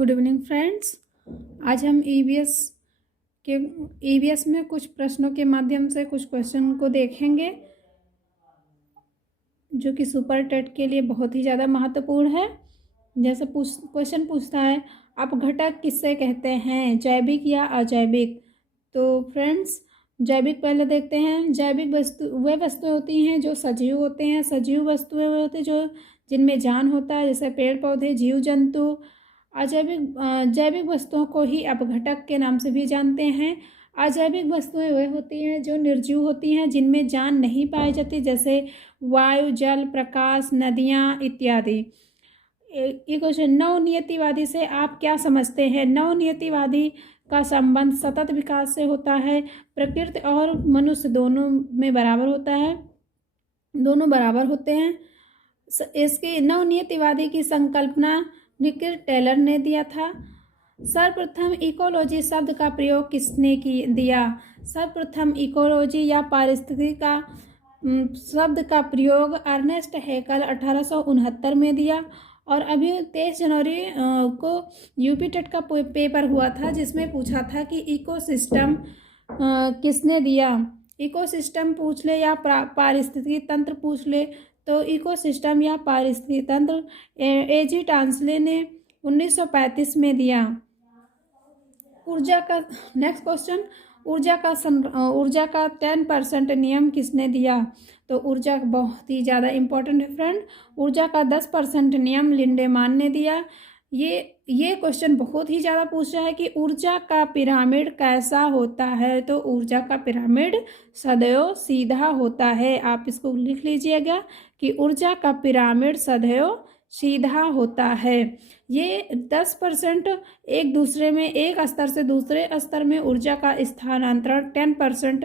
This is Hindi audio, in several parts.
Good evening friends. आज हम ईवीएस में कुछ प्रश्नों के माध्यम से कुछ क्वेश्चन को देखेंगे जो कि सुपर टेट के लिए बहुत ही ज़्यादा महत्वपूर्ण है। जैसे क्वेश्चन पूछता है, अपघटक किससे कहते हैं, जैविक या अजैविक। तो फ्रेंड्स, जैविक पहले देखते हैं। जैविक वस्तु वे वस्तुएं होती हैं जो सजीव होते हैं। सजीव वस्तुएं वे होते हैं जो जिनमें जान होता है, जैसे पेड़ पौधे, जीव जंतु। जैविक वस्तुओं को ही अपघटक के नाम से भी जानते हैं। अजैविक वस्तुएं वे होती हैं जो निर्जीव होती हैं, जिनमें जान नहीं पाई जाती, जैसे वायु, जल, प्रकाश, नदियाँ इत्यादि। ये क्वेश्चन, नवनियतिवादी से आप क्या समझते हैं। नवनियतिवादी का संबंध सतत विकास से होता है। प्रकृति और मनुष्य दोनों में बराबर होता है, दोनों बराबर होते हैं। इसकी नवनियतिवादी की संकल्पना रिचर्ड टेलर ने दिया था। सर्वप्रथम इकोलॉजी शब्द का प्रयोग किसने दिया। सर्वप्रथम इकोलॉजी या पारिस्थितिकी का शब्द का प्रयोग अर्नेस्ट हैकल 1869 में दिया। और अभी 23 जनवरी को यूपी टेट का पेपर हुआ था, जिसमें पूछा था कि इकोसिस्टम किसने दिया। इकोसिस्टम पूछ ले या पारिस्थितिकी तंत्र पूछ ले, तो इकोसिस्टम या पारिस्थितिकी तंत्र एजी टांसले ने 1935 में दिया। ऊर्जा का नेक्स्ट क्वेश्चन, ऊर्जा का 10% नियम किसने दिया। तो ऊर्जा बहुत ही ज़्यादा इम्पोर्टेंट है फ्रेंड। ऊर्जा का 10% नियम लिंडेमान ने दिया। ये क्वेश्चन बहुत ही ज़्यादा पूछ रहा है कि ऊर्जा का पिरामिड कैसा होता है। तो ऊर्जा का पिरामिड सदैव सीधा होता है। आप इसको लिख लीजिएगा कि ऊर्जा का पिरामिड सदैव सीधा होता है। ये 10% एक स्तर से दूसरे स्तर में ऊर्जा का स्थानांतरण 10%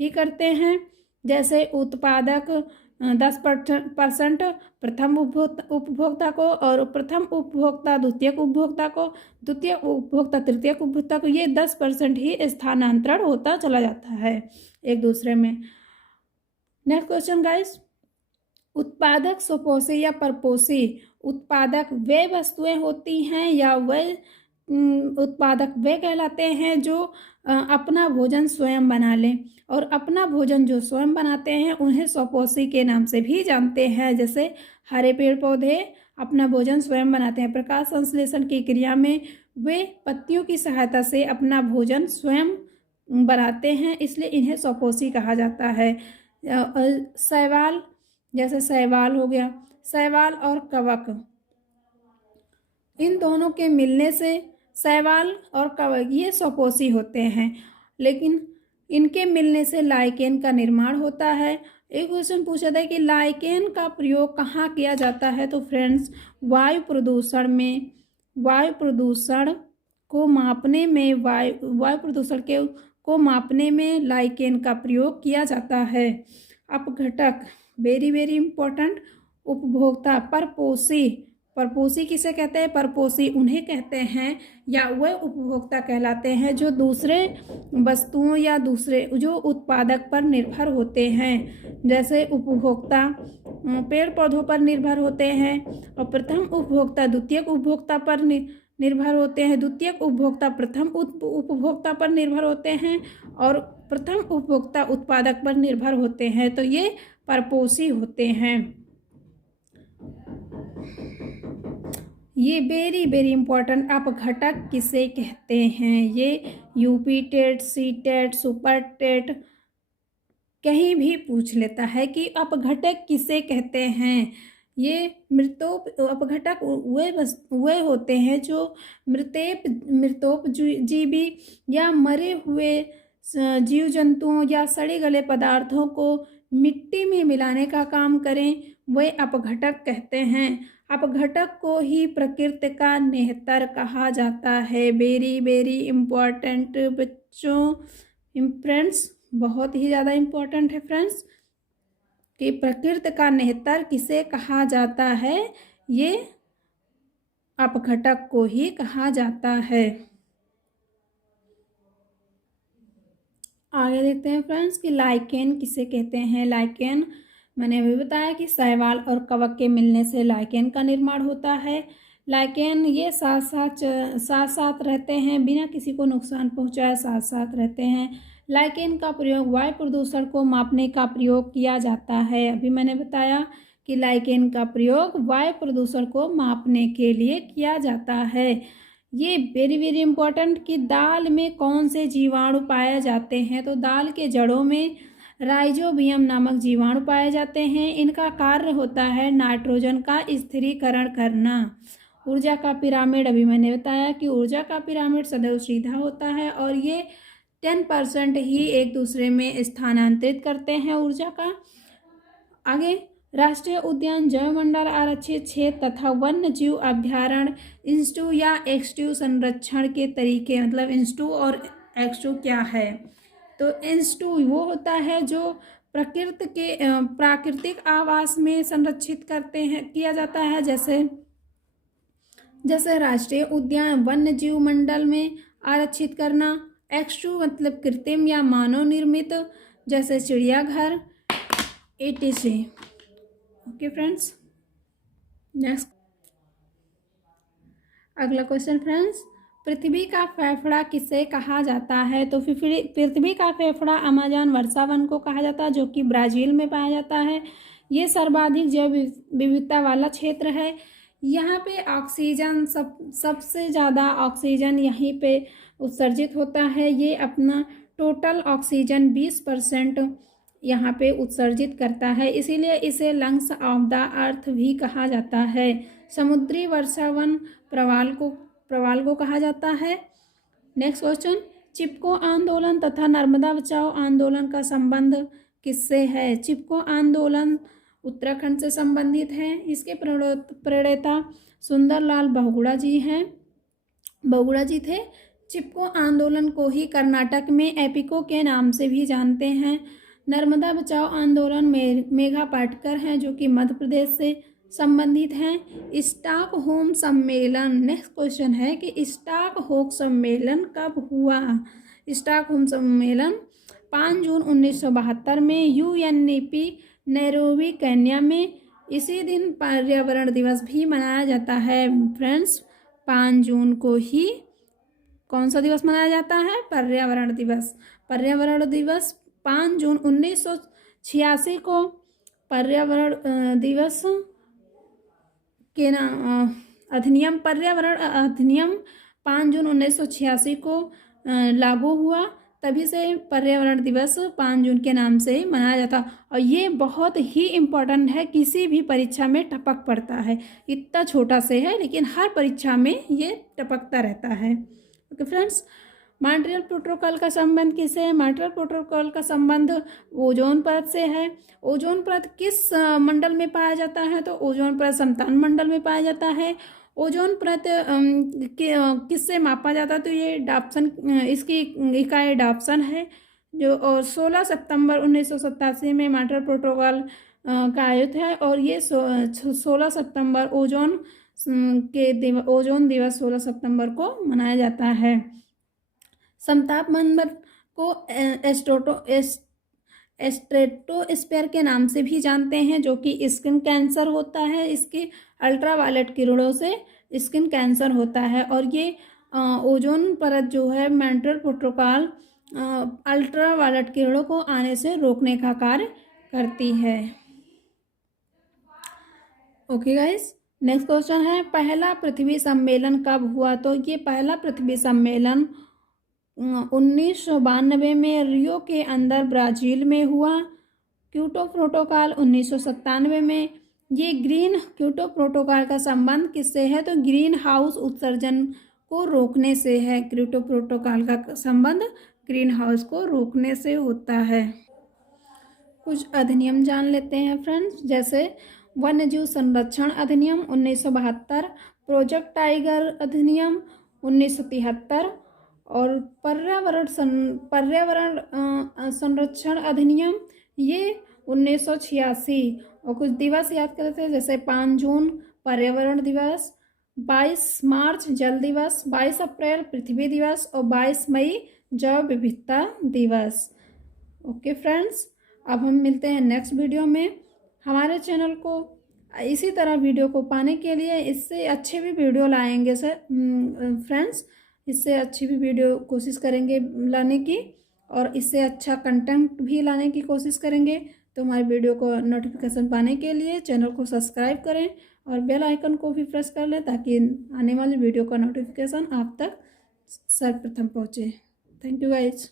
ही करते हैं। जैसे उत्पादक 10% प्रथम उपभोक्ता को, और प्रथम उपभोक्ता द्वितीयक उपभोक्ता को, द्वितीयक उपभोक्ता तृतीयक उपभोक्ता को। ये 10% ही स्थानांतरण होता चला जाता है एक दूसरे में। नेक्स्ट क्वेश्चन गाइस, उत्पादक स्वपोषी या परपोषी। उत्पादक वे वस्तुएं होती हैं या वे उत्पादक वे कहलाते हैं जो अपना भोजन स्वयं बना लें, और अपना भोजन जो स्वयं बनाते हैं उन्हें स्वपोषी के नाम से भी जानते हैं। जैसे हरे पेड़ पौधे अपना भोजन स्वयं बनाते हैं। प्रकाश संश्लेषण की क्रिया में वे पत्तियों की सहायता से अपना भोजन स्वयं बनाते हैं, इसलिए इन्हें स्वपोषी कहा जाता है। शैवाल, जैसे शैवाल हो गया, शैवाल और कवक, इन दोनों के मिलने से शैवाल और कवक ये स्वपोषी होते हैं, लेकिन इनके मिलने से लाइकेन का निर्माण होता है। एक क्वेश्चन पूछा था कि लाइकेन का प्रयोग कहाँ किया जाता है। तो फ्रेंड्स, वायु प्रदूषण को मापने में लाइकेन का प्रयोग किया जाता है। अपघटक, वेरी वेरी इंपॉर्टेंट। उपभोक्ता, परपोषी किसे कहते हैं। परपोषी उन्हें कहते हैं या वह उपभोक्ता कहलाते हैं जो दूसरे वस्तुओं या दूसरे जो उत्पादक पर निर्भर होते हैं। जैसे उपभोक्ता पेड़ पौधों पर निर्भर होते हैं, और प्रथम उपभोक्ता द्वितीयक उपभोक्ता पर निर्भर होते हैं। द्वितीयक उपभोक्ता प्रथम उपभोक्ता पर निर्भर होते हैं, और प्रथम उपभोक्ता उत्पादक पर निर्भर होते हैं। तो ये परपोषी होते हैं। ये वेरी वेरी इंपॉर्टेंट, अपघटक किसे कहते हैं। ये UP TET, C TET, super TET कहीं भी पूछ लेता है कि अपघटक किसे कहते हैं। ये अपघटक वे होते हैं जो मृतोपजीवी या मरे हुए जीव जंतुओं या सड़े गले पदार्थों को मिट्टी में मिलाने का काम करें, वे अपघटक कहते हैं। अपघटक को ही प्रकृति का नेहतर कहा जाता है। वेरी वेरी इम्पोर्टेंट बच्चों, फ्रेंड्स, बहुत ही ज़्यादा इम्पोर्टेंट है फ्रेंड्स कि प्रकृति का नेहतर किसे कहा जाता है। ये अपघटक को ही कहा जाता है। आगे देखते हैं फ्रेंड्स कि लाइकेन किसे कहते हैं। लाइकेन मैंने अभी बताया कि शैवाल और कवक के मिलने से लाइकेन का निर्माण होता है। लाइकेन ये साथ साथ रहते हैं, बिना किसी को नुकसान पहुंचाए साथ साथ रहते हैं। लाइकेन का प्रयोग वायु प्रदूषण को मापने का प्रयोग किया जाता है। अभी मैंने बताया कि लाइकेन का प्रयोग वायु प्रदूषण को मापने के लिए किया जाता है। ये वेरी वेरी इंपॉर्टेंट कि दाल में कौन से जीवाणु पाए जाते हैं, तो दाल के जड़ों में राइजोबियम नामक जीवाणु पाए जाते हैं। इनका कार्य होता है नाइट्रोजन का स्थिरीकरण करना। ऊर्जा का पिरामिड, अभी मैंने बताया कि ऊर्जा का पिरामिड सदैव सीधा होता है और ये 10% ही एक दूसरे में स्थानांतरित करते हैं ऊर्जा का। आगे, राष्ट्रीय उद्यान, जैवमंडल आरक्षित क्षेत्र तथा वन्य जीव अभ्यारण्य इंस्टू या एक्सटू संरक्षण के तरीके, मतलब इंस्टू और एक्सटू क्या है, तो इंस्टू वो होता है जो प्रकृति के प्राकृतिक आवास में संरक्षित करते हैं किया जाता है, जैसे राष्ट्रीय उद्यान वन्य जीव मंडल में आरक्षित करना। एक्सटू मतलब कृत्रिम या मानव निर्मित, जैसे चिड़ियाघर etc। ओके फ्रेंड्स, नेक्स्ट अगला क्वेश्चन फ्रेंड्स, पृथ्वी का फेफड़ा किसे कहा जाता है, तो पृथ्वी का फेफड़ा अमेज़न वर्षा वन को कहा जाता है, जो कि ब्राज़ील में पाया जाता है। ये सर्वाधिक जैव विविधता वाला क्षेत्र है। यहाँ पे ऑक्सीजन सबसे ज़्यादा ऑक्सीजन यहीं पे उत्सर्जित होता है। ये अपना टोटल ऑक्सीजन 20% यहाँ पे उत्सर्जित करता है, इसीलिए इसे लंग्स ऑफ द अर्थ भी कहा जाता है। समुद्री वर्षावन प्रवाल को कहा जाता है। नेक्स्ट क्वेश्चन, चिपको आंदोलन तथा नर्मदा बचाओ आंदोलन का संबंध किससे है? चिपको आंदोलन उत्तराखंड से संबंधित है। इसके प्रणेता सुंदरलाल बहुगुणा जी थे। चिपको आंदोलन को ही कर्नाटक में एपिको के नाम से भी जानते हैं। नर्मदा बचाओ आंदोलन मेघा पाटकर हैं, जो कि मध्य प्रदेश से संबंधित हैं। स्टॉकहोम सम्मेलन, नेक्स्ट क्वेश्चन है कि स्टॉकहोम सम्मेलन कब हुआ? स्टॉकहोम सम्मेलन 5 जून 1972 में यूएनईपी नैरोबी केन्या में। इसी दिन पर्यावरण दिवस भी मनाया जाता है फ्रेंड्स। 5 जून को ही कौन सा दिवस मनाया जाता है? पर्यावरण दिवस। पर्यावरण दिवस 5 जून 1986 को पर्यावरण दिवस के अधिनियम, पर्यावरण अधिनियम 5 जून 1986 को लागू हुआ, तभी से पर्यावरण दिवस 5 जून के नाम से मनाया जाता। और ये बहुत ही इम्पोर्टेंट है, किसी भी परीक्षा में टपक पड़ता है। इतना छोटा से है लेकिन हर परीक्षा में ये टपकता रहता है। ओके फ्रेंड्स, मॉन्ट्रियल प्रोटोकॉल का संबंध किससे है? मॉन्ट्रियल प्रोटोकॉल का संबंध ओजोन परत से है। ओजोन परत किस मंडल में पाया जाता है? तो ओजोन परत समतान मंडल में पाया जाता है। ओजोन परत किससे मापा जाता है? तो ये डाप्सन, इसकी इकाई डाप्सन है, जो और 16 सितंबर 1987 में मॉन्ट्रियल प्रोटोकॉल का आयोजित है। और ये 16 सितंबर ओजोन दिवस 16 सितंबर को मनाया जाता है। समताप मंडल को स्ट्रेटोस्फीयर के नाम से भी जानते हैं, जो कि स्किन कैंसर होता है। इसके अल्ट्रावायलेट किरणों से स्किन कैंसर होता है। और ये ओजोन परत जो है मॉन्ट्रियल प्रोटोकॉल अल्ट्रावायलेट किरणों को आने से रोकने का कार्य करती है। ओके गाइस, नेक्स्ट क्वेश्चन है, पहला पृथ्वी सम्मेलन कब हुआ? तो ये पहला पृथ्वी सम्मेलन 1992 में रियो के अंदर ब्राज़ील में हुआ। क्योटो प्रोटोकॉल 1997 में। ये क्योटो प्रोटोकॉल का संबंध किससे है? तो ग्रीन हाउस उत्सर्जन को रोकने से है। क्योटो प्रोटोकॉल का संबंध ग्रीन हाउस को रोकने से होता है। कुछ अधिनियम जान लेते हैं फ्रेंड्स, जैसे वन्यजीव संरक्षण अधिनियम 1972, प्रोजेक्ट टाइगर अधिनियम 1973 और पर्यावरण संरक्षण अधिनियम ये 1986। और कुछ दिवस याद करते हैं, जैसे 5 जून पर्यावरण दिवस, 22 मार्च जल दिवस, 22 अप्रैल पृथ्वी दिवस और 22 मई जैव विविधता दिवस। ओके फ्रेंड्स, अब हम मिलते हैं नेक्स्ट वीडियो में। हमारे चैनल को इसी तरह वीडियो को पाने के लिए इससे अच्छे भी वीडियो लाएंगे सर फ्रेंड्स, इससे अच्छी भी वीडियो कोशिश करेंगे लाने की, और इससे अच्छा कंटेंट भी लाने की कोशिश करेंगे। तो हमारे वीडियो को नोटिफिकेशन पाने के लिए चैनल को सब्सक्राइब करें और बेल आइकन को भी प्रेस कर लें, ताकि आने वाली वीडियो का नोटिफिकेशन आप तक सर्वप्रथम पहुँचे। Thank you guys.